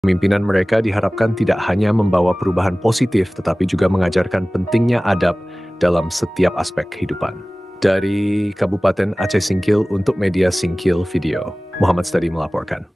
Pemimpinan mereka diharapkan tidak hanya membawa perubahan positif, tetapi juga mengajarkan pentingnya adab dalam setiap aspek kehidupan. Dari Kabupaten Aceh Singkil untuk media Singkil Video, Muhammad Stadi melaporkan.